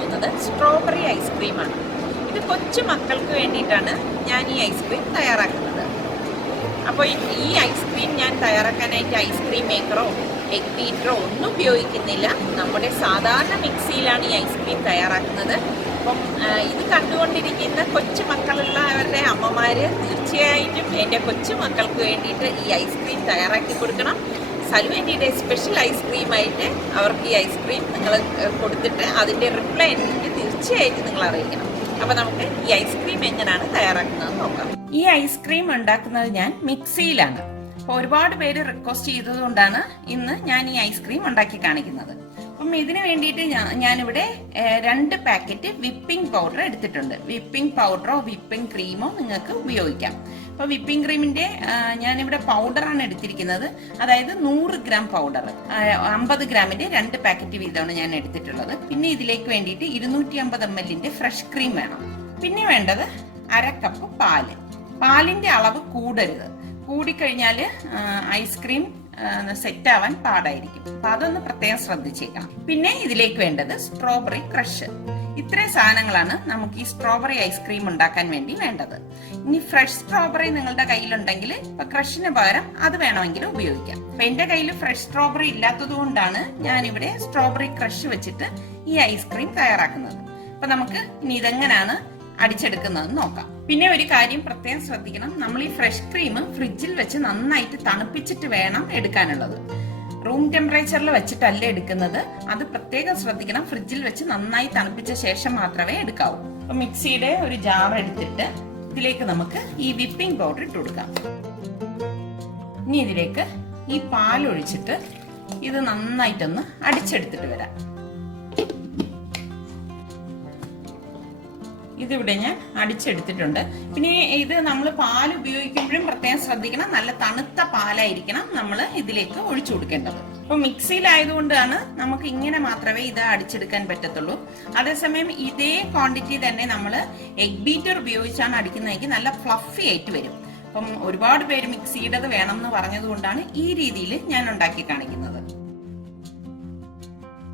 പോകുന്നത് സ്ട്രോബെറി ഐസ്ക്രീമാണ്. ഇത് കൊച്ചു മക്കൾക്ക് വേണ്ടിയിട്ടാണ് ഞാൻ ഈ ഐസ്ക്രീം തയ്യാറാക്കുന്നത്. അപ്പോൾ ഈ ഐസ്ക്രീം ഞാൻ തയ്യാറാക്കാനായിട്ട് ഐസ്ക്രീം മേക്കറോ എഗ് ബീറ്ററോ ഒന്നും ഉപയോഗിക്കുന്നില്ല. നമ്മുടെ സാധാരണ മിക്സിയിലാണ് ഈ ഐസ്ക്രീം തയ്യാറാക്കുന്നത്. അപ്പം ഇത് കണ്ടുകൊണ്ടിരിക്കുന്ന കൊച്ചു മക്കളുള്ള അവരുടെ അമ്മമാർ തീർച്ചയായിട്ടും എൻ്റെ കൊച്ചു മക്കൾക്ക് വേണ്ടിയിട്ട് ഈ ഐസ്ക്രീം തയ്യാറാക്കി കൊടുക്കണം. സലുവിൻ്റെ സ്പെഷ്യൽ ഐസ്ക്രീമായിട്ട് അവർക്ക് ഈ ഐസ്ക്രീം നിങ്ങൾ കൊടുത്തിട്ട് അതിൻ്റെ റിപ്ലൈ എനിക്ക് തീർച്ചയായിട്ടും നിങ്ങൾ അറിയിക്കണം. അപ്പോൾ നമുക്ക് ഈ ഐസ്ക്രീം എങ്ങനെയാണ് തയ്യാറാക്കുന്നത് നോക്കാം. ഈ ഐസ്ക്രീം ഉണ്ടാക്കുന്നത് ഞാൻ മിക്സിയിലാണ്. അപ്പോൾ ഒരുപാട് പേര് റിക്വസ്റ്റ് ചെയ്തതുകൊണ്ടാണ് ഇന്ന് ഞാൻ ഈ ഐസ്ക്രീം ഉണ്ടാക്കി കാണിക്കുന്നത്. അപ്പം ഇതിന് വേണ്ടിയിട്ട് ഞാനിവിടെ 2 പാക്കറ്റ് വിപ്പിംഗ് പൗഡർ എടുത്തിട്ടുണ്ട്. വിപ്പിംഗ് പൗഡറോ വിപ്പിംഗ് ക്രീമോ നിങ്ങൾക്ക് ഉപയോഗിക്കാം. അപ്പോൾ വിപ്പിംഗ് ക്രീമിന്റെ ഞാനിവിടെ പൗഡറാണ് എടുത്തിരിക്കുന്നത്. അതായത് 100 ഗ്രാം പൗഡർ, 50 ഗ്രാമിന്റെ 2 പാക്കറ്റ് വീതമാണ് ഞാൻ എടുത്തിട്ടുള്ളത്. പിന്നെ ഇതിലേക്ക് വേണ്ടിയിട്ട് 250 ml ഫ്രഷ് ക്രീം വേണം. പിന്നെ വേണ്ടത് 1/2 കപ്പ് പാല്. പാലിന്റെ അളവ് കൂടരുത്. കൂടിക്കഴിഞ്ഞാൽ ഐസ്ക്രീം സെറ്റ് ആവാൻ പാടായിരിക്കും. അപ്പൊ അതൊന്ന് പ്രത്യേകം ശ്രദ്ധിച്ചേക്കണം. പിന്നെ ഇതിലേക്ക് വേണ്ടത് സ്ട്രോബെറി ക്രഷ്. ഇത്രയും സാധനങ്ങളാണ് നമുക്ക് ഈ സ്ട്രോബെറി ഐസ്ക്രീം ഉണ്ടാക്കാൻ വേണ്ടി വേണ്ടത്. ഇനി ഫ്രഷ് സ്ട്രോബെറി നിങ്ങളുടെ കയ്യിലുണ്ടെങ്കിൽ ഇപ്പൊ ക്രഷിന് പകരം അത് വേണമെങ്കിൽ ഉപയോഗിക്കാം. അപ്പൊ എന്റെ കയ്യിൽ ഫ്രഷ് സ്ട്രോബെറി ഇല്ലാത്തത് കൊണ്ടാണ് ഞാനിവിടെ സ്ട്രോബെറി ക്രഷ് വെച്ചിട്ട് ഈ ഐസ്ക്രീം തയ്യാറാക്കുന്നത്. അപ്പൊ നമുക്ക് ഇനി ഇതെങ്ങനെയാണ് അടിച്ചെടുക്കുന്നത് നോക്കാം. പിന്നെ ഒരു കാര്യം പ്രത്യേകം ശ്രദ്ധിക്കണം, നമ്മൾ ഈ ഫ്രഷ് ക്രീം ഫ്രിഡ്ജിൽ വെച്ച് നന്നായിട്ട് തണുപ്പിച്ചിട്ട് വേണം എടുക്കാനുള്ളത്. റൂം ടെമ്പറേച്ചറിൽ വെച്ചിട്ടല്ല എടുക്കുന്നത്. അത് പ്രത്യേകം ശ്രദ്ധിക്കണം. ഫ്രിഡ്ജിൽ വെച്ച് നന്നായി തണുപ്പിച്ച ശേഷം മാത്രമേ എടുക്കാവൂ. അപ്പൊ മിക്സിയുടെ ഒരു ജാർ എടുത്തിട്ട് ഇതിലേക്ക് നമുക്ക് ഈ വിപ്പിംഗ് പൗഡർ ഇട്ട് കൊടുക്കാം. ഇനി ഇതിലേക്ക് ഈ പാൽ ഒഴിച്ചിട്ട് ഇത് നന്നായിട്ടൊന്ന് അടിച്ചെടുത്തിട്ട് വരാം. ഇതിവിടെ ഞാൻ അടിച്ചെടുത്തിട്ടുണ്ട്. പിന്നെ ഇത് നമ്മൾ പാൽ ഉപയോഗിക്കുമ്പോഴും പ്രത്യേകം ശ്രദ്ധിക്കണം, നല്ല തണുത്ത പാലായിരിക്കണം നമ്മൾ ഇതിലേക്ക് ഒഴിച്ചു കൊടുക്കേണ്ടത്. അപ്പൊ മിക്സിയിലായതുകൊണ്ടാണ് നമുക്ക് ഇങ്ങനെ മാത്രമേ ഇത് അടിച്ചെടുക്കാൻ പറ്റത്തുള്ളൂ. അതേസമയം ഇതേ ക്വാണ്ടിറ്റി തന്നെ നമ്മൾ എഗ് ബീറ്റർ ഉപയോഗിച്ചാണ് അടിക്കുന്നതെങ്കിൽ നല്ല ഫ്ലഫി ആയിട്ട് വരും. അപ്പം ഒരുപാട് പേര് മിക്സിയുടേത് വേണം എന്ന് പറഞ്ഞത് കൊണ്ടാണ് ഈ രീതിയിൽ ഞാൻ ഉണ്ടാക്കി കാണിക്കുന്നത്.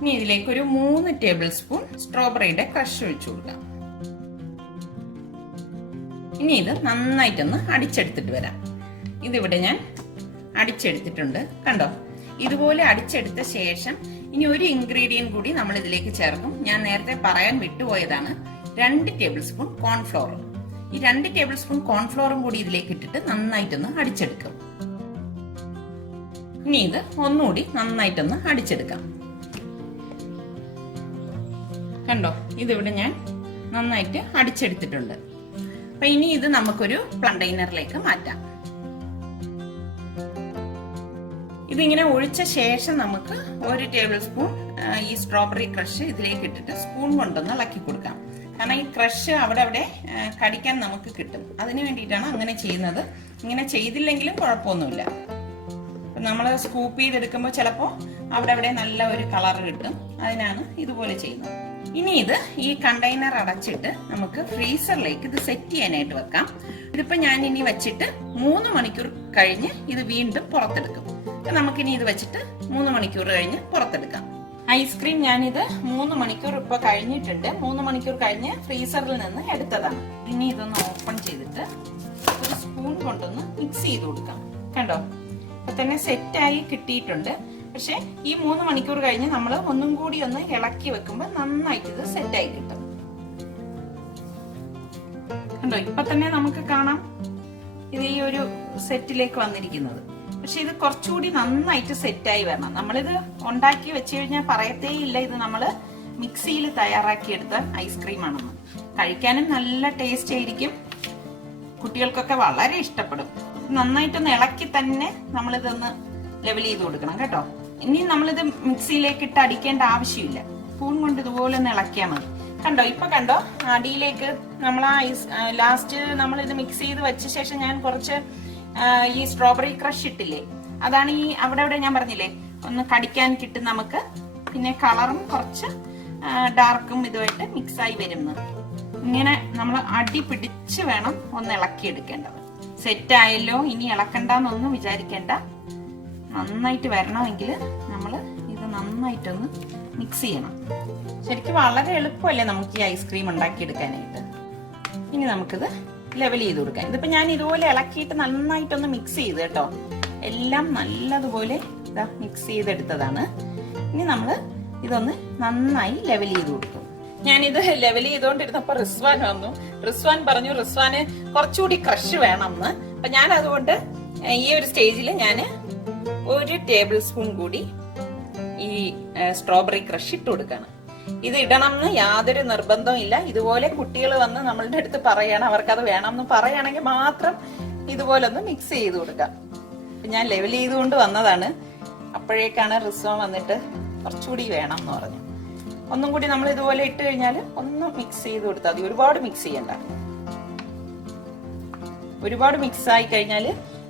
ഇനി ഇതിലേക്ക് ഒരു 3 ടേബിൾ സ്പൂൺ സ്ട്രോബെറിയുടെ ക്രഷ് ഒഴിച്ചു കൊടുക്കാം. ഇനി ഇത് നന്നായിട്ടൊന്ന് അടിച്ചെടുത്തിട്ട് വരാം. ഇതിവിടെ ഞാൻ അടിച്ചെടുത്തിട്ടുണ്ട്, കണ്ടോ? ഇതുപോലെ അടിച്ചെടുത്ത ശേഷം ഇനി ഒരു ഇൻഗ്രീഡിയന്റ് കൂടി നമ്മൾ ഇതിലേക്ക് ചേർക്കും. ഞാൻ നേരത്തെ പറയാൻ വിട്ടുപോയതാണ്. 2 ടേബിൾ സ്പൂൺ കോൺഫ്ലോർ. ഈ 2 ടേബിൾ സ്പൂൺ കോൺഫ്ലോറും കൂടി ഇതിലേക്ക് ഇട്ടിട്ട് നന്നായിട്ടൊന്ന് അടിച്ചെടുക്കും. ഇനി ഇത് ഒന്നുകൂടി നന്നായിട്ടൊന്ന് അടിച്ചെടുക്കാം. കണ്ടോ? ഇതിവിടെ ഞാൻ നന്നായിട്ട് അടിച്ചെടുത്തിട്ടുണ്ട്. അപ്പൊ ഇനി ഇത് നമുക്കൊരു കണ്ടെയ്നറിലേക്ക് മാറ്റാം. ഇതിങ്ങനെ ഒഴിച്ച ശേഷം നമുക്ക് 1 ടേബിൾ സ്പൂൺ ഈ സ്ട്രോബെറി ക്രഷ് ഇതിലേക്ക് ഇട്ടിട്ട് സ്പൂൺ കൊണ്ടൊന്ന് ഇളക്കി കൊടുക്കാം. കാരണം ഈ ക്രഷ് അവിടെ കടിക്കാൻ നമുക്ക് കിട്ടും. അതിന് വേണ്ടിയിട്ടാണ് അങ്ങനെ ചെയ്യുന്നത്. ഇങ്ങനെ ചെയ്തില്ലെങ്കിലും കുഴപ്പമൊന്നുമില്ല. നമ്മൾ സ്കൂപ്പ് ചെയ്തെടുക്കുമ്പോൾ ചിലപ്പോൾ അവിടെ നല്ല ഒരു കളർ കിട്ടും. അതിനാണ് ഇതുപോലെ ചെയ്യുന്നത്. ഇനി ഇത് ഈ കണ്ടെയ്നർ അടച്ചിട്ട് നമുക്ക് ഫ്രീസറിലേക്ക് ഇത് സെറ്റ് ചെയ്യാനായിട്ട് വെക്കാം. ഇതിപ്പോ ഞാൻ ഇനി വെച്ചിട്ട് 3 മണിക്കൂർ കഴിഞ്ഞ് ഇത് വീണ്ടും പുറത്തെടുക്കും. നമുക്കിനി ഇത് വെച്ചിട്ട് 3 മണിക്കൂർ കഴിഞ്ഞ് പുറത്തെടുക്കാം. ഐസ്ക്രീം ഞാനിത് 3 മണിക്കൂർ ഇപ്പൊ കഴിഞ്ഞിട്ടുണ്ട്. 3 മണിക്കൂർ കഴിഞ്ഞ് ഫ്രീസറിൽ നിന്ന് എടുത്തതാണ്. ഇനി ഇതൊന്ന് ഓപ്പൺ ചെയ്തിട്ട് ഒരു സ്പൂൺ കൊണ്ടൊന്ന് മിക്സ് ചെയ്ത് കൊടുക്കാം. കണ്ടോ? ഇപ്പൊ തന്നെ സെറ്റായി കിട്ടിയിട്ടുണ്ട്. പക്ഷെ ഈ 3 മണിക്കൂർ കഴിഞ്ഞ് നമ്മൾ ഒന്നും കൂടി ഒന്ന് ഇളക്കി വെക്കുമ്പോൾ നന്നായിട്ട് ഇത് സെറ്റായി കിട്ടും. കണ്ടോ? ഇപ്പൊ തന്നെ നമുക്ക് കാണാം ഇത് ഈ ഒരു സെറ്റിലേക്ക് വന്നിരിക്കുന്നത്. പക്ഷെ ഇത് കുറച്ചുകൂടി നന്നായിട്ട് സെറ്റായി വരണം. നമ്മളിത് ഉണ്ടാക്കി വെച്ച് കഴിഞ്ഞാൽ പറയത്തേ ഇല്ല ഇത് നമ്മൾ മിക്സിയിൽ തയ്യാറാക്കിയെടുത്ത ഐസ്ക്രീം ആണെന്ന്. കഴിക്കാനും നല്ല ടേസ്റ്റ് ആയിരിക്കും. കുട്ടികൾക്കൊക്കെ വളരെ ഇഷ്ടപ്പെടും. നന്നായിട്ടൊന്ന് ഇളക്കി തന്നെ നമ്മളിതൊന്ന് ലെവൽ ചെയ്ത് കൊടുക്കണം കേട്ടോ. ഇനി നമ്മളിത് മിക്സിയിലേക്ക് ഇട്ട് അടിക്കേണ്ട ആവശ്യമില്ല. സ്പൂൺ കൊണ്ട് ഇതുപോലെ ഒന്ന് ഇളക്കിയാൽ മതി. കണ്ടോ? ഇപ്പൊ കണ്ടോ? അടിയിലേക്ക് നമ്മൾ ലാസ്റ്റ് നമ്മളിത് മിക്സ് ചെയ്ത് വെച്ച ശേഷം ഞാൻ കുറച്ച് ഈ സ്ട്രോബെറി ക്രഷ് ഇട്ടില്ലേ, അതാണ് ഈ അവിടെ ഞാൻ പറഞ്ഞില്ലേ ഒന്ന് കടിക്കാൻ കിട്ടും നമുക്ക്. പിന്നെ കളറും കുറച്ച് ഡാർക്കും ഇതുമായിട്ട് മിക്സായി വരുന്നത്. ഇങ്ങനെ നമ്മൾ അടി പിടിച്ച് വേണം ഒന്ന് ഇളക്കിയെടുക്കേണ്ടത്. സെറ്റ് ആയല്ലോ, ഇനി ഇളക്കണ്ടെന്നൊന്നും വിചാരിക്കേണ്ട. നന്നായിട്ട് വരണമെങ്കിൽ നമ്മൾ ഇത് നന്നായിട്ടൊന്ന് മിക്സ് ചെയ്യണം. ശരിക്കും വളരെ എളുപ്പമല്ലേ നമുക്ക് ഈ ഐസ്ക്രീം ഉണ്ടാക്കിയെടുക്കാനായിട്ട്. ഇനി നമുക്കിത് ലെവൽ ചെയ്ത് കൊടുക്കാം. ഇതിപ്പോ ഞാൻ ഇതുപോലെ ഇളക്കിയിട്ട് നന്നായിട്ടൊന്ന് മിക്സ് ചെയ്ത് കേട്ടോ, എല്ലാം നല്ലതുപോലെ ഇതാ മിക്സ് ചെയ്തെടുത്തതാണ്. ഇനി നമ്മൾ ഇതൊന്ന് നന്നായി ലെവൽ ചെയ്ത് കൊടുക്കും. ഞാനിത് ലെവൽ ചെയ്തുകൊണ്ടിരുന്നപ്പോ റിസ്വാൻ വന്നു. റിസ്വാൻ പറഞ്ഞു റിസ്വാന് കുറച്ചുകൂടി ക്രഷ് വേണമെന്ന്. അപ്പൊ ഞാൻ അതുകൊണ്ട് ഈ ഒരു സ്റ്റേജിൽ ഞാൻ 1 ടേബിൾ സ്പൂൺ കൂടി ഈ സ്ട്രോബെറി ക്രഷ് ഇട്ട് കൊടുക്കാണ്. ഇത് ഇടണം എന്ന് യാതൊരു നിർബന്ധവും ഇല്ല. ഇതുപോലെ കുട്ടികൾ വന്ന് നമ്മളുടെ അടുത്ത് പറയണം, അവർക്കത് വേണം എന്ന് പറയുകയാണെങ്കിൽ മാത്രം ഇതുപോലെ ഒന്ന് മിക്സ് ചെയ്ത് കൊടുക്കാം. ഞാൻ ലെവൽ ചെയ്തുകൊണ്ട് വന്നതാണ്. അപ്പോഴേക്കാണ് റിസ്വാൻ വന്നിട്ട് കുറച്ചുകൂടി വേണം എന്ന് പറഞ്ഞു. ഒന്നും കൂടി നമ്മൾ ഇതുപോലെ ഇട്ട് കഴിഞ്ഞാൽ ഒന്ന് മിക്സ് ചെയ്ത് കൊടുത്താൽ മതി. ഒരുപാട് മിക്സ് ചെയ്യണ്ട. ഒരുപാട് മിക്സ് ആയി കഴിഞ്ഞാൽ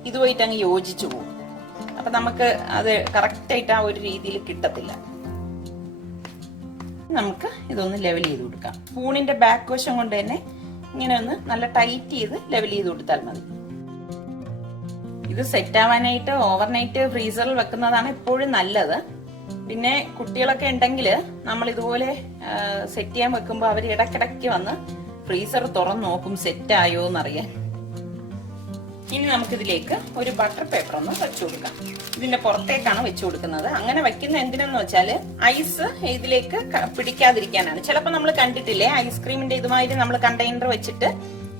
ഇതുമായിട്ട് അങ്ങ് യോജിച്ചു പോകും. അപ്പൊ നമുക്ക് അത് കറക്റ്റ് ആയിട്ട് ആ ഒരു രീതിയിൽ കിട്ടത്തില്ല. നമുക്ക് ഇതൊന്ന് ലെവൽ ചെയ്ത് കൊടുക്കാം. സ്പൂണിന്റെ ബാക്ക് വശം കൊണ്ട് തന്നെ ഇങ്ങനെ ഒന്ന് നല്ല ടൈറ്റ് ചെയ്ത് ലെവൽ ചെയ്ത് കൊടുത്താൽ മതി. ഇത് സെറ്റ് ആവാനായിട്ട് ഓവർനൈറ്റ് ഫ്രീസറിൽ വെക്കുന്നതാണ് എപ്പോഴും നല്ലത്. പിന്നെ കുട്ടികളൊക്കെ ഉണ്ടെങ്കിൽ നമ്മൾ ഇതുപോലെ സെറ്റ് ചെയ്യാൻ വെക്കുമ്പോൾ അവർ ഇടയ്ക്കിടയ്ക്ക് വന്ന് ഫ്രീസർ തുറന്ന് നോക്കും സെറ്റ് ആയോ എന്നറിയാൻ. ഇനി നമുക്കിതിലേക്ക് ഒരു ബട്ടർ പേപ്പർ ഒന്ന് വെച്ചു കൊടുക്കാം. ഇതിന്റെ പുറത്തേക്കാണ് വെച്ചു കൊടുക്കുന്നത്. അങ്ങനെ വെക്കുന്ന എന്തിനെന്ന് വെച്ചാല് ഐസ് ഇതിലേക്ക് പിടിക്കാതിരിക്കാനാണ്. ചിലപ്പോൾ നമ്മൾ കണ്ടിട്ടില്ലേ ഐസ്ക്രീമിന്റെ ഇതുമാതിരി നമ്മൾ കണ്ടെയ്നർ വെച്ചിട്ട്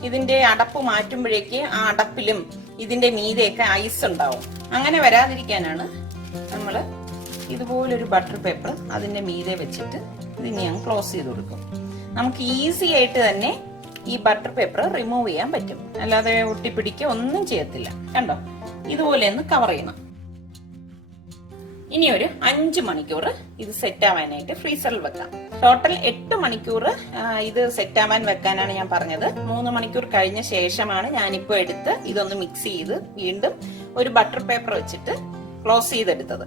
ഇതിന്റെ അടപ്പ് മാറ്റുമ്പോഴേക്ക് ആ അടപ്പിലും ഇതിന്റെ മീതെയൊക്കെ ഐസ് ഉണ്ടാവും. അങ്ങനെ വരാതിരിക്കാനാണ് നമ്മൾ ഇതുപോലൊരു ബട്ടർ പേപ്പർ അതിന്റെ മീതെ വെച്ചിട്ട് ഇതിനെ ഞാൻ ക്ലോസ് ചെയ്ത് കൊടുക്കും. നമുക്ക് ഈസി ആയിട്ട് തന്നെ ഈ ബട്ടർ പേപ്പർ റിമൂവ് ചെയ്യാൻ പറ്റും. അല്ലാതെ ഒട്ടിപ്പിടിക്കുക ഒന്നും ചെയ്യത്തില്ല. കണ്ടോ, ഇതുപോലെ ഒന്ന് കവർ ചെയ്യണം. ഇനി ഒരു 5 മണിക്കൂർ ഇത് സെറ്റ് ആവാനായിട്ട് ഫ്രീസറിൽ വെക്കാം. ടോട്ടൽ 8 മണിക്കൂർ ഇത് സെറ്റ് ആവാൻ വെക്കാനാണ് ഞാൻ പറഞ്ഞത്. 3 മണിക്കൂർ കഴിഞ്ഞ ശേഷമാണ് ഞാനിപ്പോ എടുത്ത് ഇതൊന്ന് മിക്സ് ചെയ്ത് വീണ്ടും ഒരു ബട്ടർ പേപ്പർ വെച്ചിട്ട് ക്ലോസ് ചെയ്തെടുത്തത്.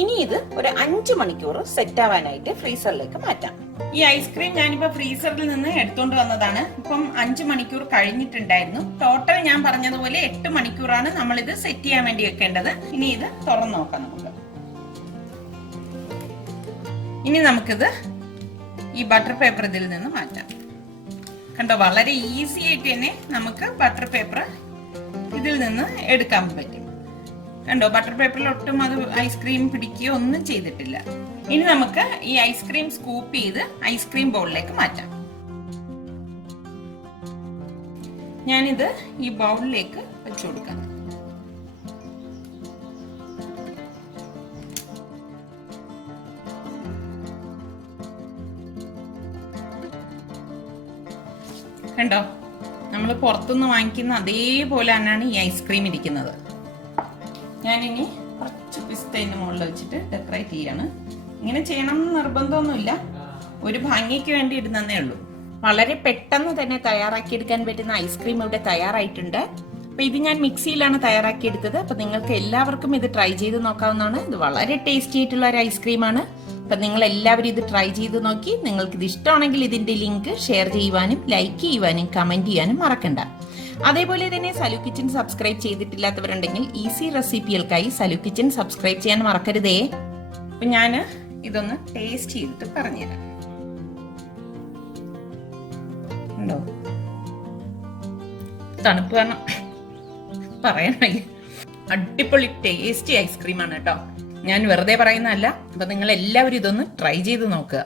ഇനി ഇത് ഒരു 5 മണിക്കൂർ സെറ്റ് ആവാനായിട്ട് ഫ്രീസറിലേക്ക് മാറ്റാം. ഈ ഐസ്ക്രീം ഞാനിപ്പോ ഫ്രീസറിൽ നിന്ന് എടുത്തോണ്ട് വന്നതാണ്. ഇപ്പം 5 മണിക്കൂർ കഴിഞ്ഞിട്ടുണ്ടായിരുന്നു. ടോട്ടൽ ഞാൻ പറഞ്ഞതുപോലെ 8 മണിക്കൂറാണ് നമ്മൾ ഇത് സെറ്റ് ചെയ്യാൻ വേണ്ടി വെക്കേണ്ടത്. ഇനി ഇത് തുറന്നു നോക്കാം നമുക്ക്. ഇനി നമുക്കിത് ഈ ബട്ടർ പേപ്പർ ഇതിൽ നിന്ന് മാറ്റാം. കണ്ടോ, വളരെ ഈസി ആയിട്ട് തന്നെ നമുക്ക് ബട്ടർ പേപ്പർ ഇതിൽ നിന്ന് എടുക്കാൻ പറ്റും. കണ്ടോ, ബട്ടർ പേപ്പറിൽ ഒട്ടും അത് ഐസ്ക്രീം പിടിക്കുകയോ ഒന്നും ചെയ്തിട്ടില്ല. ഇനി നമുക്ക് ഈ ഐസ്ക്രീം സ്കൂപ്പ് ചെയ്ത് ഐസ്ക്രീം ബൗളിലേക്ക് മാറ്റാം. ഞാനിത് ഈ ബൗളിലേക്ക് വെച്ചു കൊടുക്കാം. കണ്ടോ, നമ്മൾ പുറത്തുനിന്ന് വാങ്ങിക്കുന്ന അതേപോലെ തന്നെയാണ് ഈ ഐസ്ക്രീം ഇരിക്കുന്നത്. ഞാനിനി കുറച്ച് പിസ്തയുടെ മുകളിൽ വെച്ചിട്ട് ഡെക്കറേറ്റ് ചെയ്യാണ്. ഇങ്ങനെ ചെയ്യണം എന്ന് നിർബന്ധമൊന്നുമില്ല, ഒരു ഭംഗിക്ക് വേണ്ടി ഇടുന്നതേ ഉള്ളൂ. വളരെ പെട്ടെന്ന് തന്നെ തയ്യാറാക്കിയെടുക്കാൻ പറ്റുന്ന ഐസ്ക്രീം ഇവിടെ തയ്യാറായിട്ടുണ്ട്. അപ്പൊ ഇത് ഞാൻ മിക്സിയിലാണ് തയ്യാറാക്കിയെടുത്തത്. അപ്പൊ നിങ്ങൾക്ക് എല്ലാവർക്കും ഇത് ട്രൈ ചെയ്ത് നോക്കാവുന്നതാണ്. ഇത് വളരെ ടേസ്റ്റി ആയിട്ടുള്ള ഒരു ഐസ്ക്രീമാണ്. അപ്പൊ നിങ്ങൾ എല്ലാവരും ഇത് ട്രൈ ചെയ്ത് നോക്കി. നിങ്ങൾക്ക് ഇത് ഇഷ്ടമാണെങ്കിൽ ഇതിന്റെ ലിങ്ക് ഷെയർ ചെയ്യുവാനും ലൈക്ക് ചെയ്യുവാനും കമന്റ് ചെയ്യാനും മറക്കണ്ട. അതേപോലെ തന്നെ സലു കിച്ചൻ സബ്സ്ക്രൈബ് ചെയ്തിട്ടില്ലാത്തവരുണ്ടെങ്കിൽ ഈസി റെസിപ്പികൾക്കായി സലു കിച്ചൻ സബ്സ്ക്രൈബ് ചെയ്യാൻ മറക്കരുതേ. അപ്പൊ ഞാൻ ഇതൊന്ന് ടേസ്റ്റ് ചെയ്തിട്ട് പറഞ്ഞുതരാം. ഉണ്ടോ, തണുപ്പ് കാരണം പറയാൻ വയ്യ. അടിപൊളി ടേസ്റ്റി ഐസ്ക്രീമാണ് കേട്ടോ. ഞാൻ വെറുതെ പറയുന്നതല്ല. അപ്പൊ നിങ്ങൾ എല്ലാവരും ഇതൊന്ന് ട്രൈ ചെയ്ത് നോക്കുക.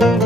you.